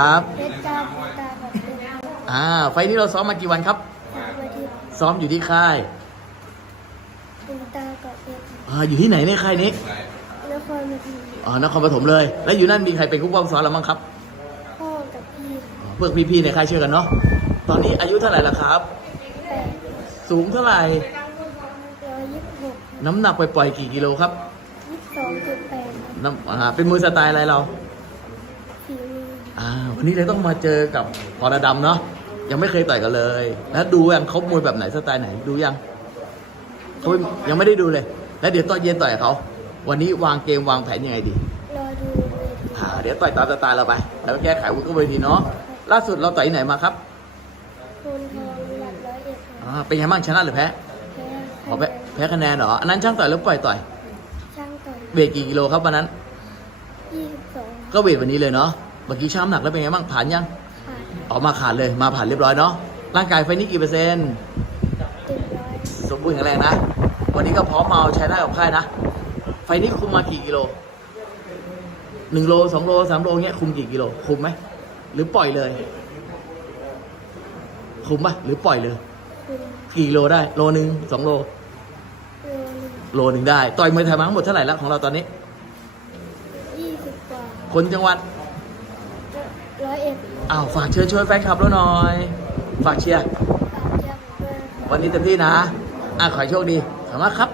ครับเพชรตาปูตากับปูตาอ่า ไฟล์นี้เราซ้อมมากี่วันครับสามวันที่ซ้อมอยู่ที่ค่ายปูตากับเพชรอ่าอยู่ที่ไหนในยค่ายนี้นครปฐมอ๋อนครปฐมเลย แล้วอยู่นั่นมีใครเป็นผู้ป้องซ้อมเราบ้างครับ พ่อกับพี่อ๋อเพื่อนพี่ๆในค่ายเชื่อกันเนาะ ตอนนี้อายุเท่าไหร่แล้วครับแปดสูงเท่าไหร่ร้อยยี่สิบหกน้ำหนักปล่อยๆกี่กิโลครับยี่สิบสองจุดแปดน้ำอ่าเป็นมือสไตล์อะไรเราฝีมื ออ่าวันนี้เลยต้องมาเจอกับพอระดำเนาะยังไม่เคยต่อยกันเลย แล้วดูยังเขามวยแบบไหนสไตล์ไหนดูยังเขาไม่ยังไม่ได้ดูเลย แล้วเดี๋ยวตอนเย็นต่อยกับเขาวันนี้วางเกมวางแผนยังไงดีรอดูเลยอ่าเดี๋ยวต่อยตามสไตล์เราไป แล้วแก้ไขวุ้นก็เวทีเนาะล่าสุดเราต่อยที่ไหนมาครับคูณทองหลักร้อยเอ็ดอ่าเป็นไงบ้างชนะหรือแพ้แพ้อ๋อแพ้แพ้คะแนนเหรออันนั้นช่างต่อยหรือปล่อยต่อยช่างต่อยเวทกี่กิโลครับวันนั้นยี่สิบสองก็เวทวันนี้เลยเนาะเมื่อกี้ช้ำหนักแล้วเป็นไงบ้างผ่านยังขาดออกมาขาดเลยมาผ่านเรียบร้อยเนาะร่างกายไฟนี้กี่เปอร์เซ็นต์เต็มร้อยสมบูรณ์แข็งแรงนะ วันนี้ก็พร้อมมาเอาใช้ได้กับค่ายนะ ไฟนี้คุมมากี่กิโลหนึ่งโลสองโลสามโลเงี้ยคุมกี่กิโลคุมไหมหรือปล่อยเลย คุมปะหรือปล่อยเลยคุณกี่กิโลได้ โลหนึ่งสองโลโลหนึ่งโลหนึ่งได้ ต่อยมวยไทยมาทั้งหมดเท่าไหร่แล้วของเราตอนนี้ยี่สิบกว่าคนจังหวัด ร้อยเอ็ดอ้าวฝากเชิญชวนแฟนคลับเราหน่อย ฝากเชียร์ วันนี้เต็มที่นะ อะขอให้โชคดีสามารถครับ